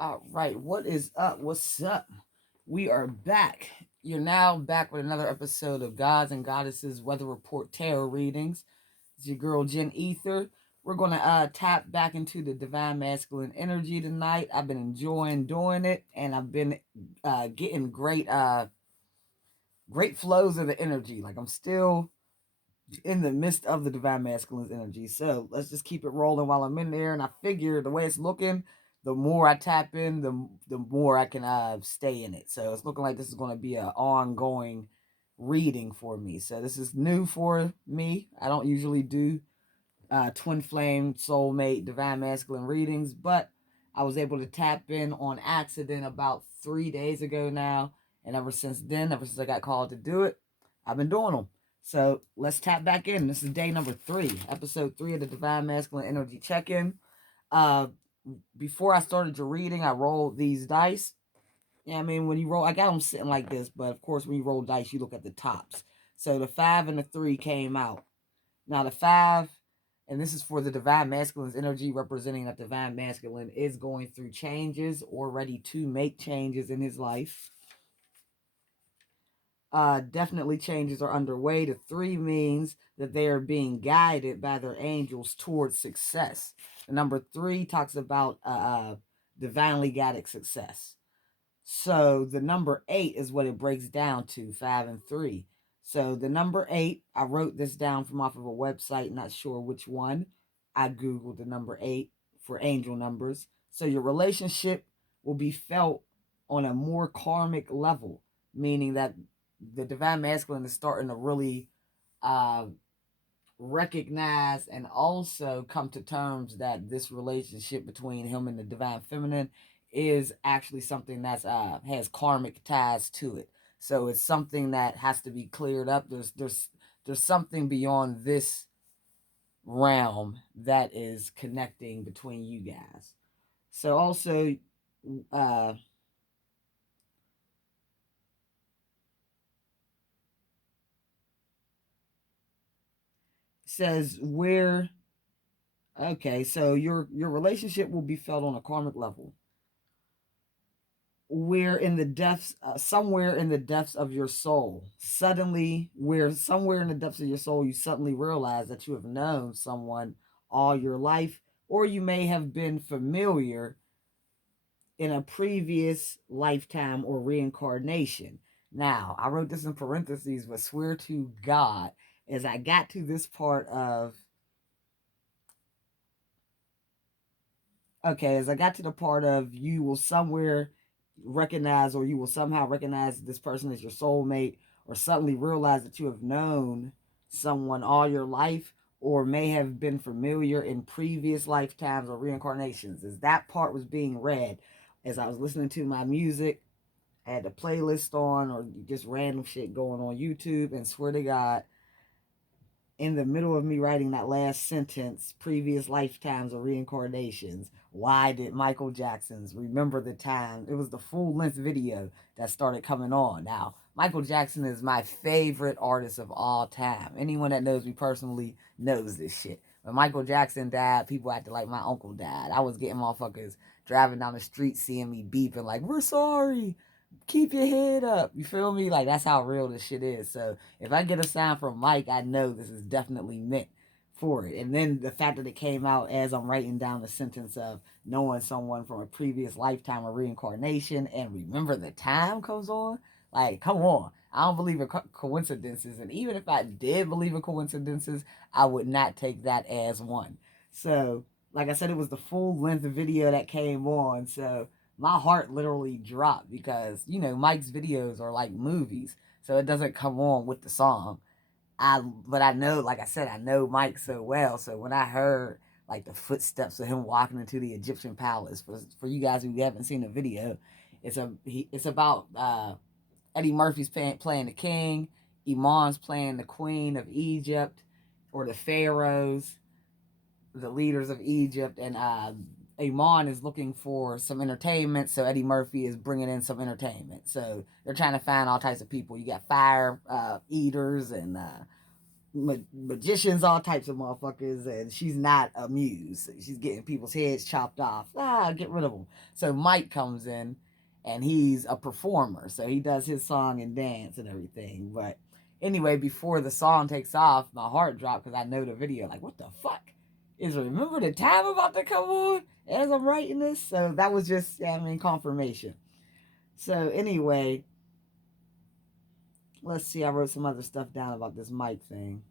All right, what is up? What's up? We are back. You're now back with another episode of Gods and Goddesses Weather Report Tarot Readings. It's your girl Jen Ether. We're gonna tap back into the divine masculine energy tonight. I've been enjoying doing it, and I've been getting great flows of the energy. Like I'm still in the midst of the divine masculine's energy. So let's just keep it rolling while I'm in there. And I figure the way it's looking, the more I tap in, the more I can stay in it. So it's looking like this is going to be an ongoing reading for me. So this is new for me. I don't usually do twin flame, soulmate, divine masculine readings, but I was able to tap in on accident about 3 days ago now. And ever since then, ever since I got called to do it, I've been doing them. So let's tap back in. This is day number 3, episode 3 of the Divine Masculine Energy Check-In. Uh, Before I started your reading, I rolled these dice. Yeah, I mean, when you roll, I got them sitting like this, but of course, when you roll dice, you look at the tops. So the 5 and the 3 came out. Now the 5, and this is for the divine masculine's energy, representing that divine masculine is going through changes or ready to make changes in his life. Definitely changes are underway. The 3 means that they are being guided by their angels towards success. The number 3 talks about divinely guided success. So the number 8 is what it breaks down to, 5 and 3. So the number 8, I wrote this down from off of a website, not sure which one. I Googled the number 8 for angel numbers. So your relationship will be felt on a more karmic level, meaning that the divine masculine is starting to really uh, recognize and also come to terms that this relationship between him and the divine feminine is actually something that's has karmic ties to it. So it's something that has to be cleared up. There's something beyond this realm that is connecting between you guys. So also uh says where okay, so your relationship will be felt on a karmic level where in the depths somewhere in the depths of your soul, suddenly where somewhere in the depths of your soul you suddenly realize that you have known someone all your life, or you may have been familiar in a previous lifetime or reincarnation. Now I wrote this in parentheses, but swear to God, as I got to this part of okay, as I got to the part of you will somewhere recognize, or you will somehow recognize this person as your soulmate, or suddenly realize that you have known someone all your life, or may have been familiar in previous lifetimes or reincarnations. As that part was being read, as I was listening to my music, I had the playlist on, or just random shit going on YouTube, and swear to God, in the middle of me writing that last sentence, previous lifetimes or reincarnations, why did Michael Jackson's Remember the Time? It was the full length video that started coming on. Now, Michael Jackson is my favorite artist of all time. Anyone that knows me personally knows this shit. When Michael Jackson died, people acted like my uncle died. I was getting motherfuckers driving down the street seeing me beeping like, we're sorry, keep your head up. You feel me? Like, that's how real this shit is. So if I get a sign from Mike, I know this is definitely meant for it. And then the fact that it came out as I'm writing down the sentence of knowing someone from a previous lifetime or reincarnation and remember the time comes on. Like, come on. I don't believe in coincidences. And even if I did believe in coincidences, I would not take that as one. So, like I said, it was the full length video that came on. So, my heart literally dropped because, you know, Mike's videos are like movies. So it doesn't come on with the song. But I know, like I said, I know Mike so well. So when I heard like the footsteps of him walking into the Egyptian palace, for you guys who haven't seen the video, it's about Eddie Murphy's playing the king, Iman's playing the queen of Egypt, or the pharaohs, the leaders of Egypt, and Iman is looking for some entertainment, so Eddie Murphy is bringing in some entertainment. So they're trying to find all types of people. You got fire eaters and magicians, all types of motherfuckers, and she's not a muse. She's getting people's heads chopped off. Get rid of them. So Mike comes in, and he's a performer. So he does his song and dance and everything. But anyway, before the song takes off, my heart dropped because I know the video. Like, what the fuck? Is Remember the Time about to come on as I'm writing this? So that was just, confirmation. So anyway, let's see. I wrote some other stuff down about this Mike thing.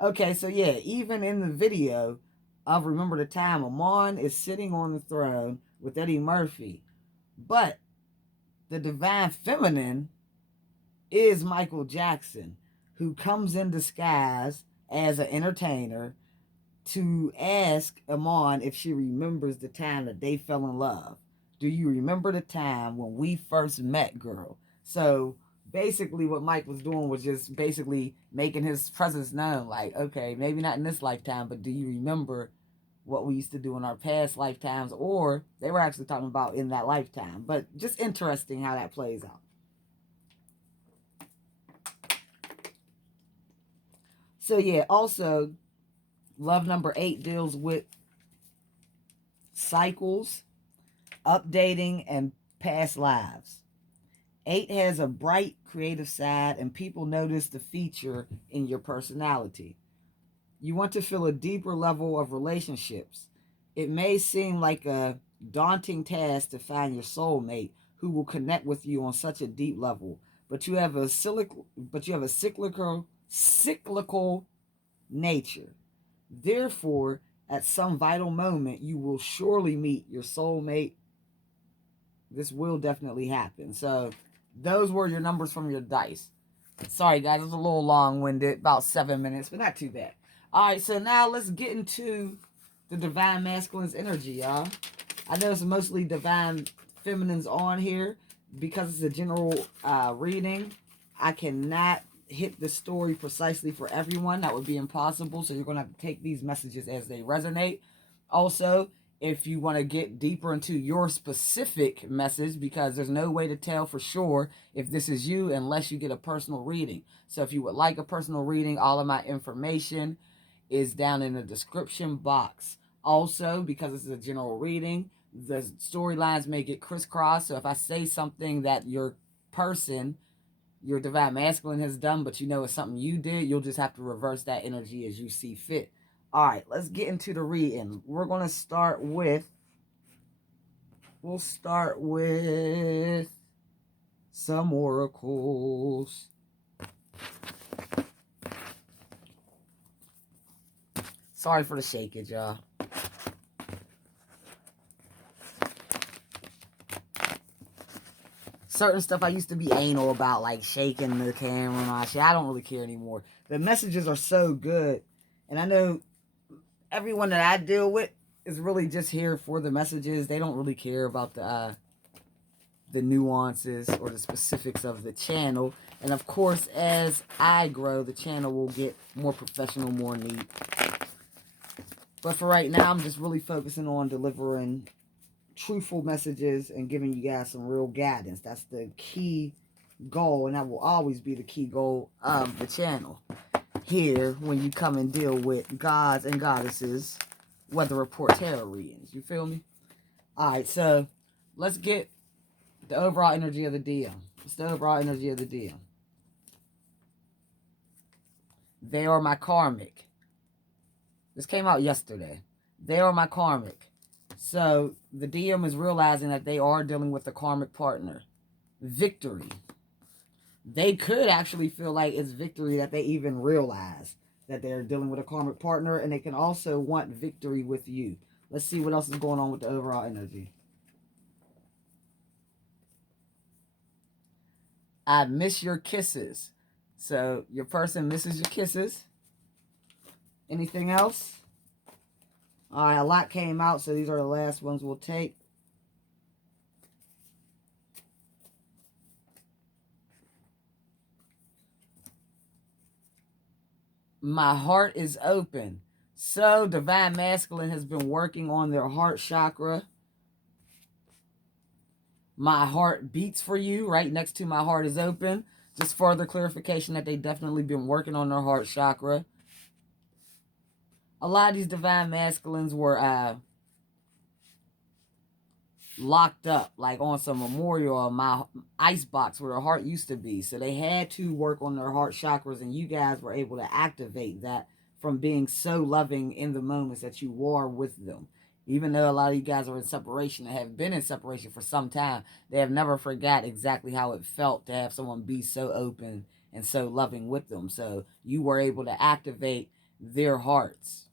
Okay, so yeah, even in the video of Remember the Time, Amon is sitting on the throne with Eddie Murphy. But the divine feminine is Michael Jackson, who comes in disguise as an entertainer to ask Amon if she remembers the time that they fell in love. Do you remember the time when we first met, girl? So basically what Mike was doing was just basically making his presence known. Like, okay, maybe not in this lifetime, but do you remember what we used to do in our past lifetimes? Or they were actually talking about in that lifetime. But just interesting how that plays out. So yeah, also love number 8 deals with cycles, updating, and past lives. 8 has a bright creative side, and people notice the feature in your personality. You want to feel a deeper level of relationships. It may seem like a daunting task to find your soulmate who will connect with you on such a deep level, but you have a cyclical nature. Therefore, at some vital moment, you will surely meet your soulmate. This will definitely happen. So those were your numbers from your dice. Sorry, guys, it was a little long-winded, about 7 minutes, but not too bad. All right, so now let's get into the Divine Masculine's energy, y'all. I know it's mostly Divine Feminines on here. Because it's a general reading, I cannot hit the story precisely for everyone. That would be impossible, so you're going to have to take these messages as they resonate. Also, if you want to get deeper into your specific message, because there's no way to tell for sure if this is you unless you get a personal reading. So if you would like a personal reading, all of my information is down in the description box. Also, because this is a general reading, the storylines may get crisscrossed. So if I say something that your person, your Divine Masculine, has done, but you know it's something you did, you'll just have to reverse that energy as you see fit. All right, let's get into the reading. We're going to start with, some oracles. Sorry for the shakage, y'all. Certain stuff I used to be anal about, like shaking the camera and all that shit. I don't really care anymore. The messages are so good. And I know everyone that I deal with is really just here for the messages. They don't really care about the nuances or the specifics of the channel. And of course, as I grow, the channel will get more professional, more neat. But for right now, I'm just really focusing on delivering truthful messages and giving you guys some real guidance. That's the key goal, and that will always be the key goal of the channel. Here, when you come and deal with gods and goddesses, weather report tarot readings. You feel me? Alright, so let's get the overall energy of the DM. What's the overall energy of the DM? They are my karmic. This came out yesterday. They are my karmic. So the DM is realizing that they are dealing with a karmic partner. Victory. They could actually feel like it's victory that they even realize that they're dealing with a karmic partner, and they can also want victory with you. Let's see what else is going on with the overall energy. I miss your kisses. So your person misses your kisses. Anything else? All right, a lot came out, so these are the last ones we'll take. My heart is open. So Divine Masculine has been working on their heart chakra. My heart beats for you. Right next to my heart is open. Just further clarification that they definitely been working on their heart chakra. A lot of these divine masculines were locked up, like on some memorial or my ice box where their heart used to be. So they had to work on their heart chakras, and you guys were able to activate that from being so loving in the moments that you were with them. Even though a lot of you guys are in separation and have been in separation for some time, they have never forgot exactly how it felt to have someone be so open and so loving with them. So you were able to activate their hearts.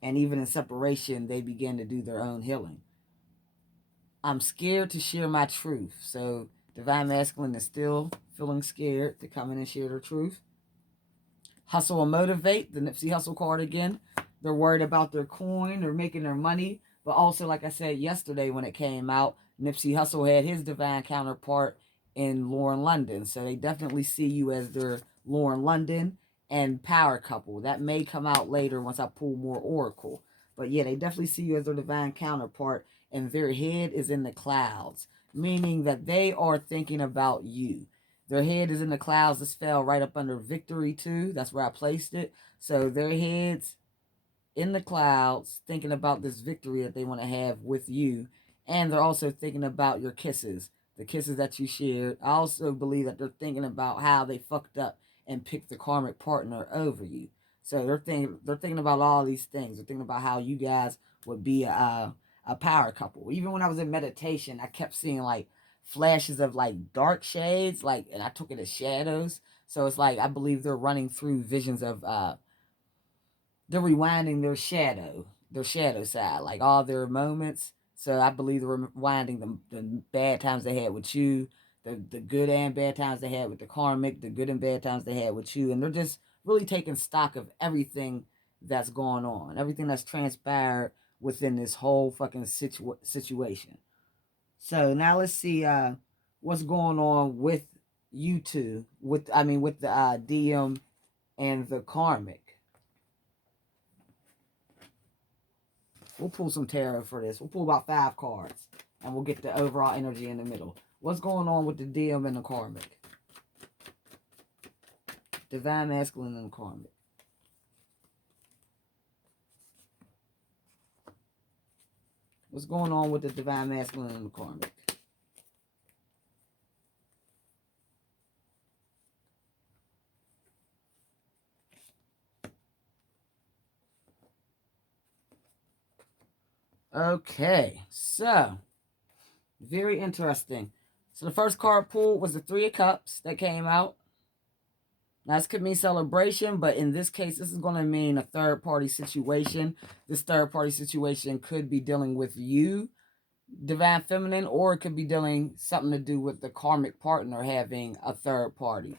And even in separation, they began to do their own healing. I'm scared to share my truth. So Divine Masculine is still feeling scared to come in and share their truth. Hustle and motivate, the Nipsey Hustle card again. They're worried about their coin or making their money. But also, like I said yesterday when it came out, Nipsey Hustle had his divine counterpart in Lauren London. So they definitely see you as their Lauren London and power couple. That may come out later once I pull more oracle. But yeah, they definitely see you as their divine counterpart, and their head is in the clouds, meaning that they are thinking about you. Their head is in the clouds. This fell right up under victory too. That's where I placed it. So their heads in the clouds thinking about this victory that they want to have with you. And they're also thinking about your kisses, the kisses that you shared. I also believe that they're thinking about how they fucked up and picked the karmic partner over you. So they're thinking about all these things. They're thinking about how you guys would be a power couple. Even when I was in meditation, I kept seeing like flashes of like dark shades, like, and I took it as shadows. So it's like I believe they're running through visions of they're rewinding their shadow side, like all their moments. So I believe they're rewinding the bad times they had with you, the good and bad times they had with the karmic, the good and bad times they had with you, and they're just really taking stock of everything that's going on, everything that's transpired within this whole fucking situation. So now let's see what's going on with you two, with the DM and the karmic. We'll pull some tarot for this. We'll pull about 5 cards, and we'll get the overall energy in the middle. What's going on with the DM and the karmic? Divine Masculine and the karmic. What's going on with the Divine Masculine and the karmic? Okay, so very interesting. So the first card pulled was the 3 of Cups that came out. Now, this could mean celebration, but in this case, this is going to mean a third-party situation. This third-party situation could be dealing with you, Divine Feminine, or it could be dealing something to do with the karmic partner having a third party.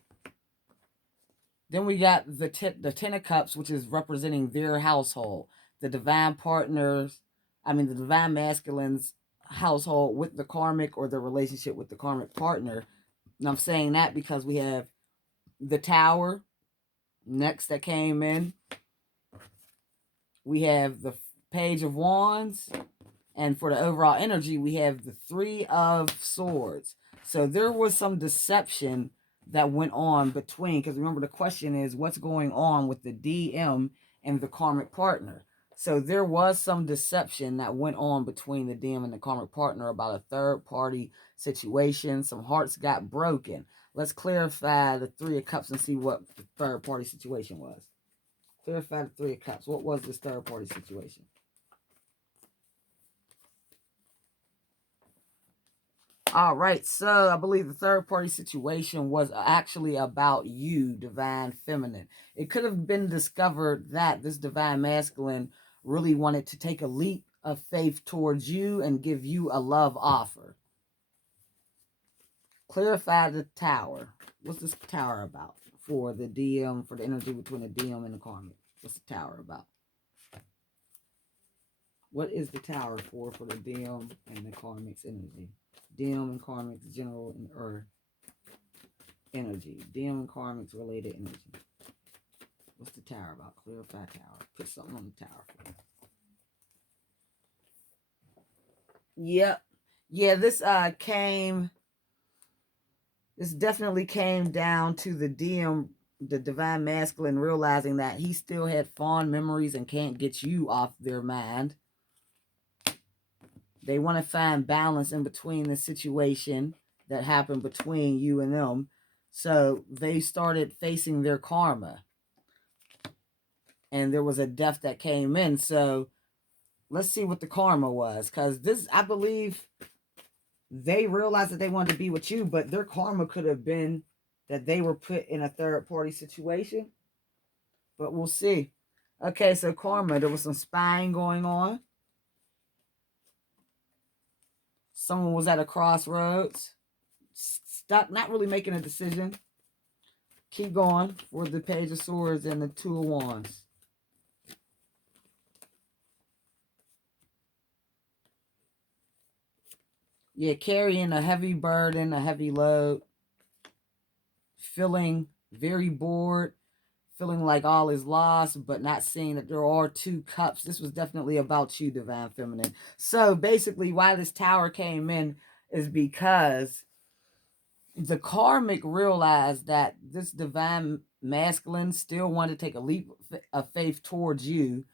Then we got the 10 of Cups, which is representing their household. The divine partners, the divine masculine's household with the karmic, or the relationship with the karmic partner. And I'm saying that because we have the Tower next that came in. We have the Page of Wands. And for the overall energy, we have the 3 of Swords. So there was some deception that went on between, because remember the question is, what's going on with the DM and the karmic partner? So there was some deception that went on between the DM and the karmic partner about a third party situation. Some hearts got broken. Let's clarify the 3 of Cups and see what the third party situation was. Clarify the 3 of Cups. What was this third party situation? All right, so I believe the third party situation was actually about you, Divine Feminine. It could have been discovered that this Divine Masculine really wanted to take a leap of faith towards you and give you a love offer. Clarify the Tower. What's this Tower about for the DM, for the energy between the DM and the karmic? What's the Tower about? What is the Tower for the DM and the karmic's energy? DM and karmic's general and earth energy. DM and karmic's related energy. What's the Tower about? Clarify Tower. Put something on the Tower for me. Yep. Yeah, this came This definitely came down to the DM, the divine masculine, realizing that he still had fond memories and can't get you off their mind. They want to find balance in between the situation that happened between you and them. So they started facing their karma. And there was a death that came in. So let's see what the karma was. Because this, I believe, they realized that they wanted to be with you, but their karma could have been that they were put in a third party situation. But we'll see. Okay, so karma, there was some spying going on. Someone was at a crossroads, stuck, not really making a decision. Keep going for the Page of Swords and the Two of Wands. Yeah, carrying a heavy burden, a heavy load, feeling very bored, feeling like all is lost, but not seeing that there are two cups. This was definitely about you, Divine Feminine. So basically, why this tower came in is because the karmic realized that this divine masculine still wanted to take a leap of faith towards you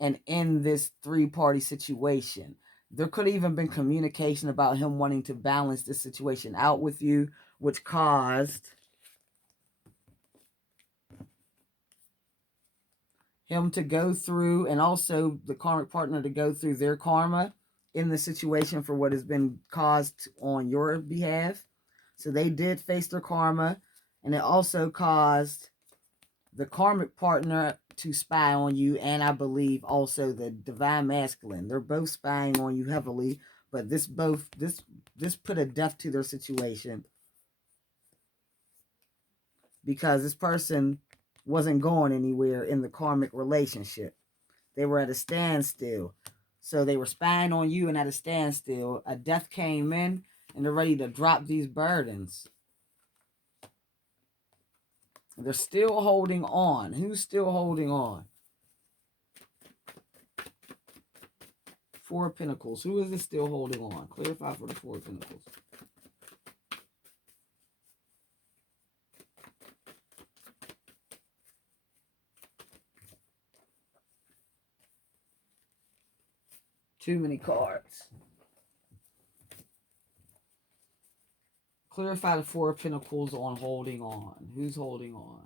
and end this three-party situation. There could have even been communication about him wanting to balance this situation out with you, which caused him to go through, and also the karmic partner to go through their karma in the situation for what has been caused on your behalf. So they did face their karma, and it also caused the karmic partner to spy on you, and I believe also the divine masculine. They're both spying on you heavily, but this put a death to their situation because this person wasn't going anywhere in the karmic relationship. They were at a standstill. So they were spying on you and at a standstill. A death came in and they're ready to drop these burdens. They're still holding on. Who's still holding on? Four of Pentacles. Who is this still holding on? Clarify for the Four of Pentacles. Too many cards. Clarify the Four of Pentacles on holding on. Who's holding on?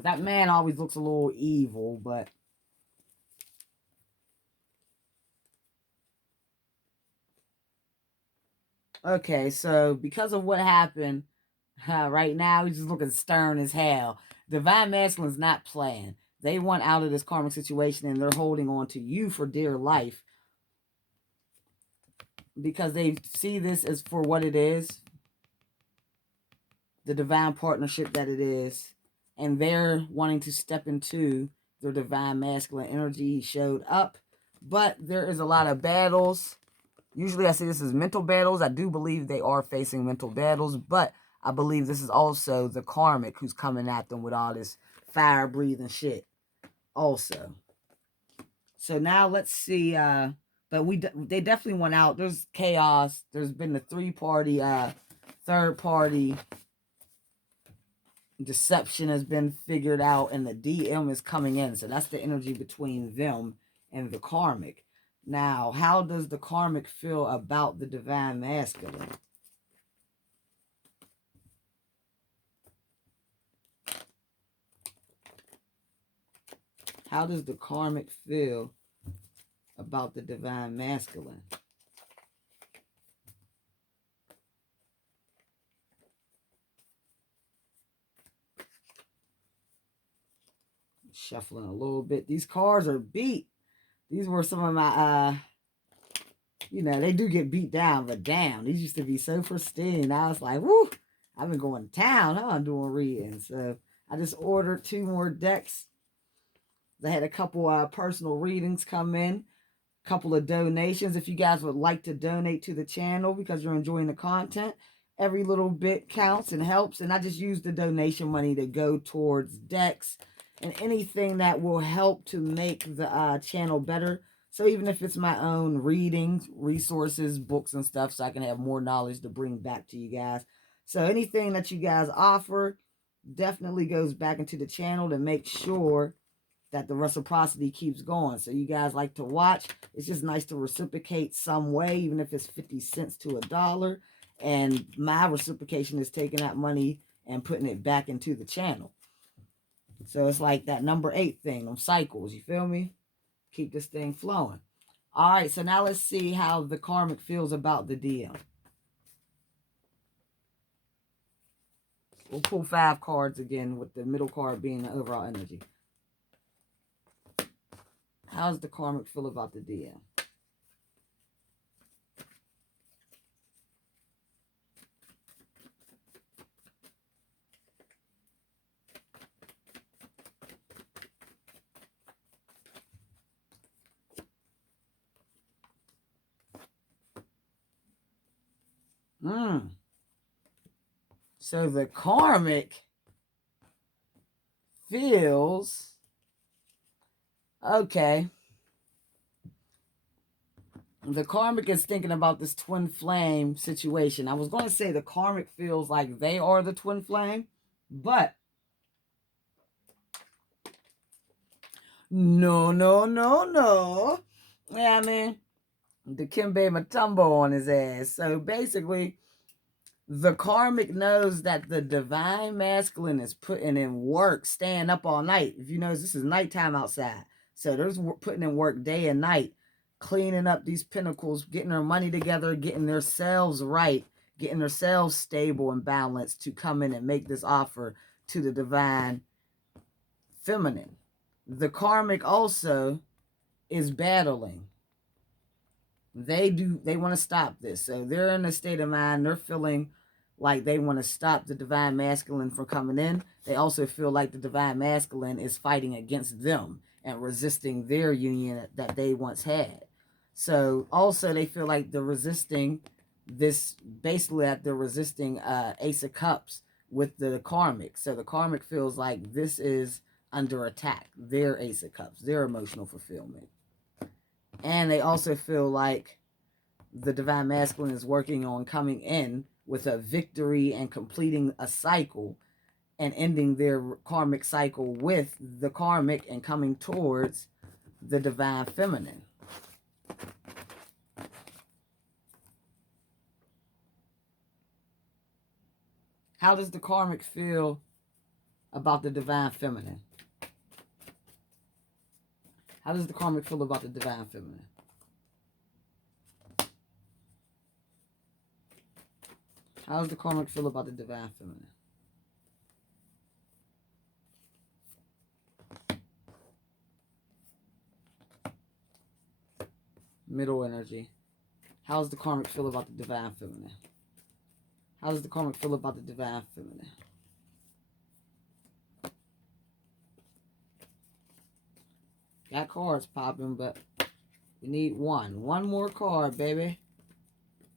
That man always looks a little evil, but okay, so because of what happened, right now he's just looking stern as hell. Divine Masculine's not playing. They want out of this karmic situation and they're holding on to you for dear life because they see this as for what it is, the divine partnership that it is, and they're wanting to step into their divine masculine energy. He showed up, but there is a lot of battles. Usually I say this is mental battles. I do believe they are facing mental battles, but I believe this is also the karmic who's coming at them with all this fire breathing shit also. So now let's see, but they definitely went out. There's chaos. There's been the three-party, third-party deception has been figured out, and the DM is coming in. So that's the energy between them and the karmic. Now, how does the karmic feel about the divine masculine? How does the karmic feel about the divine masculine? Shuffling a little bit. These cards are beat. These were some of my, you know, they do get beat down, but damn, these used to be so pristine. I was like, woo, I've been going to town, huh? I'm doing readings. So I just ordered 2 more decks. They had a couple personal readings come in, a couple of donations. If you guys would like to donate to the channel because you're enjoying the content, every little bit counts and helps. And I just use the donation money to go towards decks and anything that will help to make the channel better. So even if it's my own readings, resources, books and stuff, so I can have more knowledge to bring back to you guys. So anything that you guys offer definitely goes back into the channel to make sure that the reciprocity keeps going. So you guys like to watch. It's just nice to reciprocate some way, even if it's 50 cents to $1. And my reciprocation is taking that money and putting it back into the channel. So it's like that number 8 thing, them cycles, you feel me? Keep this thing flowing. All right, so now let's see how the karmic feels about the DM. We'll pull 5 cards again, with the middle card being the overall energy. How does the karmic feel about the DM? So the karmic feels okay. The karmic is thinking about this twin flame situation. I was going to say the karmic feels like they are the twin flame, but no. Yeah, I mean, the Kimbe Matumbo on his ass. So basically, the karmic knows that the divine masculine is putting in work, staying up all night. If you notice, this is nighttime outside. So there's putting in work day and night, cleaning up these pinnacles, getting their money together, getting their selves right, getting their selves stable and balanced to come in and make this offer to the divine feminine. The karmic also is battling. They want to stop this. So they're in a state of mind, they're feeling like they want to stop the divine masculine from coming in. They also feel like the divine masculine is fighting against them and resisting their union that they once had. So also they feel like they're resisting this, basically that they're resisting Ace of Cups with the karmic. So the karmic feels like this is under attack, their Ace of Cups, their emotional fulfillment. And they also feel like the divine masculine is working on coming in with a victory and completing a cycle and ending their karmic cycle with the karmic and coming towards the divine feminine. How does the karmic feel about the divine feminine? How does the karmic feel about the divine feminine? How does the karmic feel about the divine feminine? Middle energy. How does the karmic feel about the divine feminine? How does the karmic feel about the divine feminine? Got cards popping, but we need one. One more card, baby.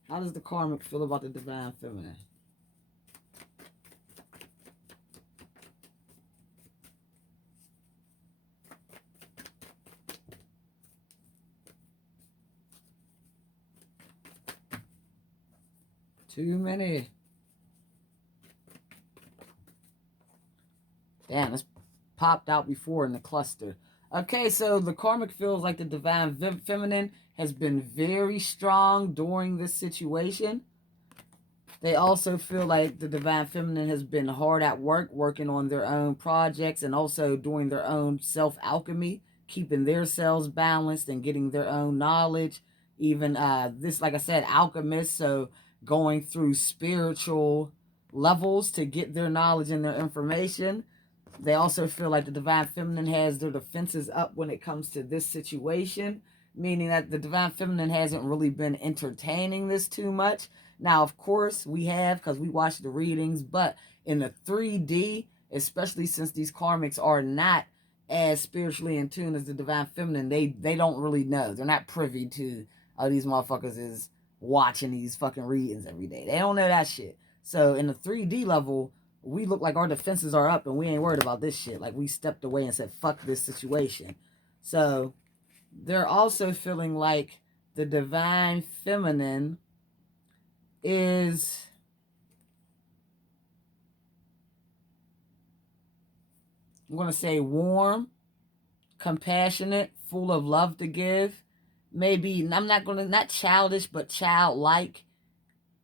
How does the karmic feel about the divine feminine? Too many. Damn, this popped out before in the cluster. Okay, so the karmic feels like the divine feminine has been very strong during this situation. They also feel like the divine feminine has been hard at work, working on their own projects and also doing their own self-alchemy, keeping their selves balanced and getting their own knowledge. Even this, like I said, alchemists, so going through spiritual levels to get their knowledge and their information. They also feel like the divine feminine has their defenses up when it comes to this situation, meaning that the divine feminine hasn't really been entertaining this too much. Now, of course, we have, because we watched the readings, but in the 3D, especially since these karmics are not as spiritually in tune as the divine feminine, they don't really know. They're not privy to, oh, these motherfuckers is watching these fucking readings every day. They don't know that shit. So in the 3D level, we look like our defenses are up and we ain't worried about this shit. Like, we stepped away and said, fuck this situation. So they're also feeling like the divine feminine is I'm going to say warm, compassionate, full of love to give. Maybe, I'm not going to, not childish, but childlike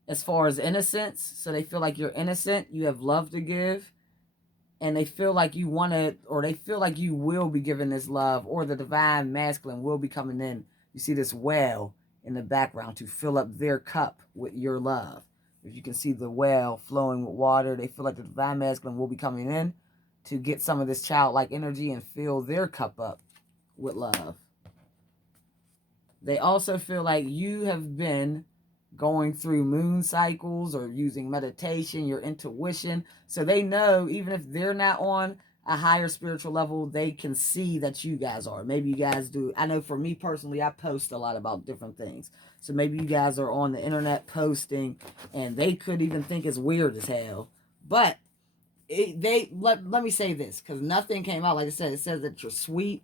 as far as innocence. So they feel like you're innocent, you have love to give, and they feel like you want to, or they feel like you will be given this love, or the divine masculine will be coming in. You see this well in the background to fill up their cup with your love. If you can see the well flowing with water, they feel like the divine masculine will be coming in to get some of this childlike energy and fill their cup up with love. They also feel like you have been going through moon cycles or using meditation, your intuition. So they know even if they're not on a higher spiritual level, they can see that you guys are. Maybe you guys do. I know for me personally, I post a lot about different things. So maybe you guys are on the internet posting and they could even think it's weird as hell. But let me say this, because nothing came out. Like I said, it says that you're sweet,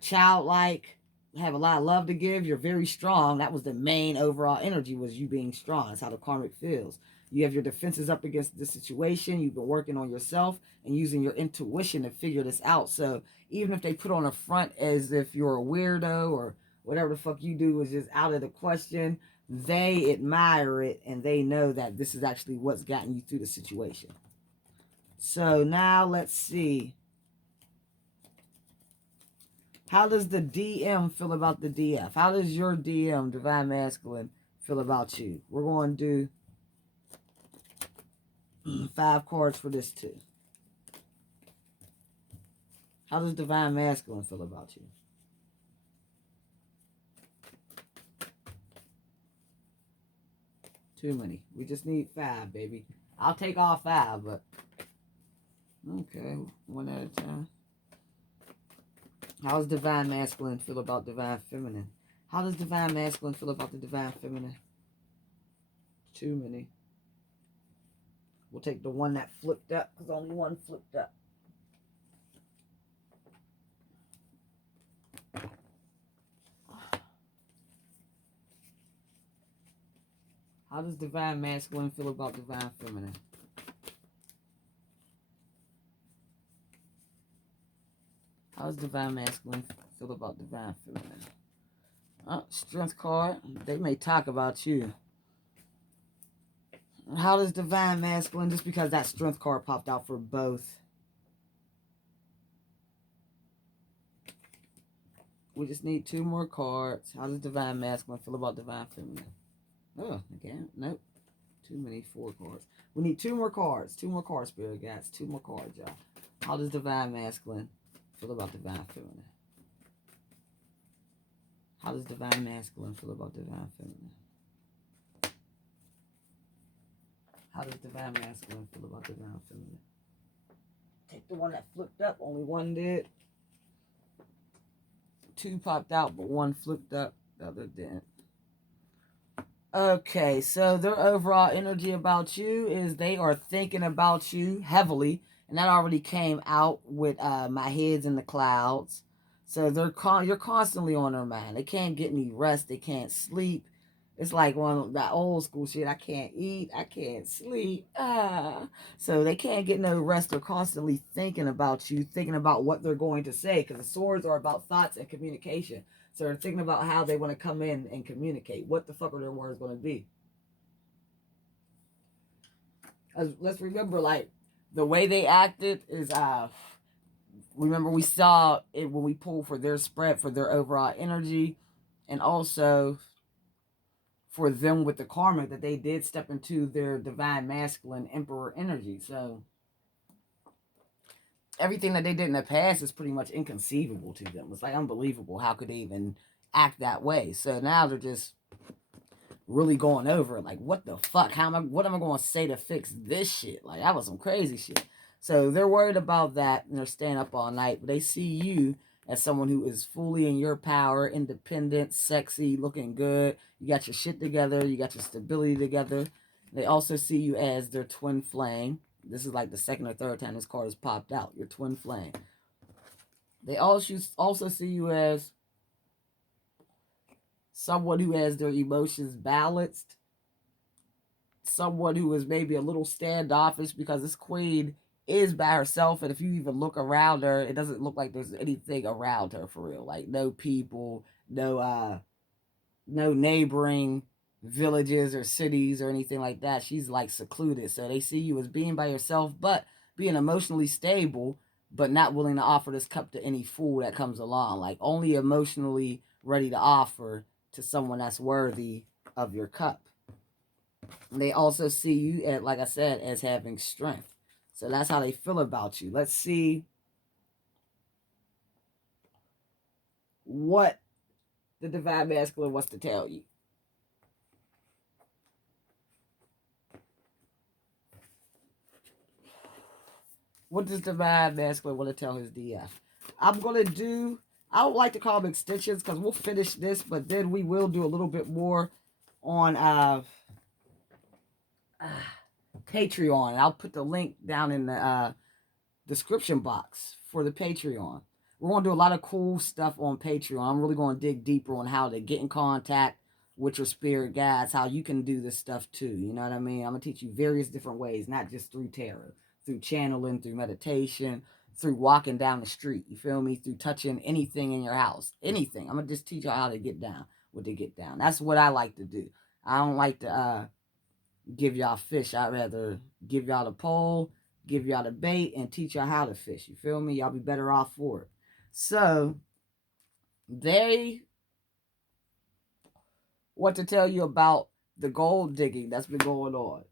childlike, have a lot of love to give, you're very strong. That was the main overall energy, was you being strong. That's how the karmic feels. You have your defenses up against the situation. You've been working on yourself and using your intuition to figure this out. So even if they put on a front as if you're a weirdo or whatever the fuck you do is just out of the question, they admire it and they know that this is actually what's gotten you through the situation. So now let's see. How does the DM feel about the DF? How does your DM, Divine Masculine, feel about you? We're going to do 5 cards for this too. How does Divine Masculine feel about you? Too many. We just need 5, baby. I'll take all 5, but... Okay, one at a time. How does Divine Masculine feel about Divine Feminine? How does Divine Masculine feel about the Divine Feminine? Too many. We'll take the one that flipped up, because only one flipped up. How does Divine Masculine feel about Divine Feminine? How does Divine Masculine feel about Divine Feminine? Strength card. They may talk about you. How does Divine Masculine, just because that Strength card popped out for both. We just need 2 more cards. How does Divine Masculine feel about Divine Feminine? Oh, again, nope. Too many 4 cards. We need 2 more cards. 2 more cards, Spirit Guides. 2 more cards, y'all. How does Divine Masculine feel about Divine Feminine? How does Divine Masculine feel about Divine Feminine? How does Divine Masculine feel about Divine Feminine? Take the one that flipped up. Only one did. 2 popped out, but 1 flipped up. The other didn't. Okay, so their overall energy about you is they are thinking about you heavily. And that already came out with my head's in the clouds. So you're constantly on their mind. They can't get any rest. They can't sleep. It's like one of that old school shit. I can't eat. I can't sleep. So they can't get no rest. They're constantly thinking about you, thinking about what they're going to say. Because the swords are about thoughts and communication. So they're thinking about how they want to come in and communicate. What the fuck are their words going to be? Let's remember, like, the way they acted is, remember we saw it when we pulled for their spread, for their overall energy, and also for them with the karma that they did step into their divine masculine emperor energy. So everything that they did in the past is pretty much inconceivable to them. It's like unbelievable. How could they even act that way? So now they're just really going over it. Like, what the fuck? What am I going to say to fix this shit? Like, that was some crazy shit. So they're worried about that, and they're staying up all night. But they see you as someone who is fully in your power, independent, sexy, looking good. You got your shit together. You got your stability together. They also see you as their twin flame. This is like the second or third time this card has popped out. Your twin flame. They also see you as someone who has their emotions balanced. Someone who is maybe a little standoffish, because this queen is by herself, and if you even look around her, it doesn't look like there's anything around her for real. Like no people, no neighboring villages or cities or anything like that. She's like secluded. So they see you as being by yourself, but being emotionally stable, but not willing to offer this cup to any fool that comes along. Like only emotionally ready to offer to someone that's worthy of your cup. And they also see you, at, like I said, as having strength. So that's how they feel about you. Let's see what the Divine Masculine wants to tell you. What does Divine Masculine want to tell his DF? I'm going to do, I don't like to call them extensions because we'll finish this, but then we will do a little bit more on Patreon. I'll put the link down in the description box for the Patreon. We're going to do a lot of cool stuff on Patreon. I'm really going to dig deeper on how to get in contact with your spirit guides, how you can do this stuff too. You know what I mean? I'm going to teach you various different ways, not just through tarot, through channeling, through meditation, through walking down the street. You feel me? Through touching anything in your house. Anything. I'm going to just teach you how to get down, what to get down. That's what I like to do. I don't like to give y'all fish. I'd rather give y'all the pole, give y'all the bait, and teach y'all how to fish. You feel me? Y'all be better off for it. So, they want to tell you about the gold digging that's been going on.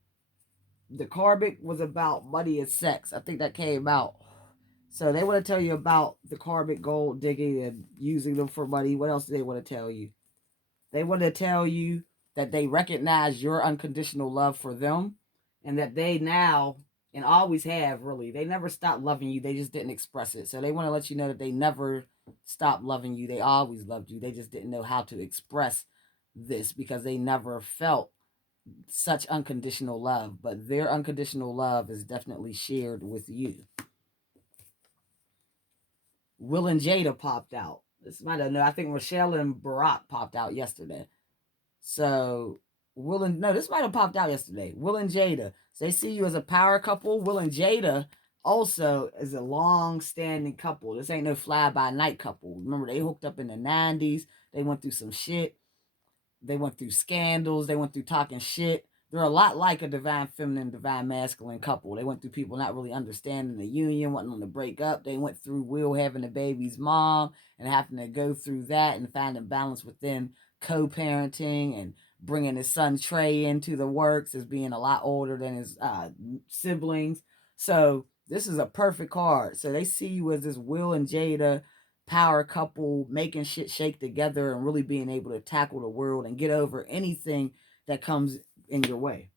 The karmic was about money and sex. I think that came out. So they want to tell you about the karmic gold digging and using them for money. What else do they want to tell you? They want to tell you that they recognize your unconditional love for them and that they now and always have, really, they never stopped loving you. They just didn't express it. So they want to let you know that they never stopped loving you. They always loved you. They just didn't know how to express this because they never felt such unconditional love. But their unconditional love is definitely shared with you. Will and Jada popped out. This might have known. I think Rochelle and Barack popped out yesterday. So this might have popped out yesterday. Will and Jada. So they see you as a power couple. Will and Jada also is a long-standing couple. This ain't no fly-by-night couple. Remember, they hooked up in the 90s. They went through some shit. They went through scandals. They went through talking shit. They're a lot like a divine feminine, divine masculine couple. They went through people not really understanding the union, wanting them to break up. They went through Will having the baby's mom and having to go through that and finding balance within co-parenting and bringing his son Trey into the works as being a lot older than his siblings. So this is a perfect card. So they see you as this Will and Jada power couple making shit shake together and really being able to tackle the world and get over anything that comes in your way.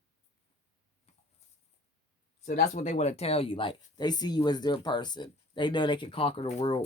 So that's what they want to tell you. Like, they see you as their person. They know they can conquer the world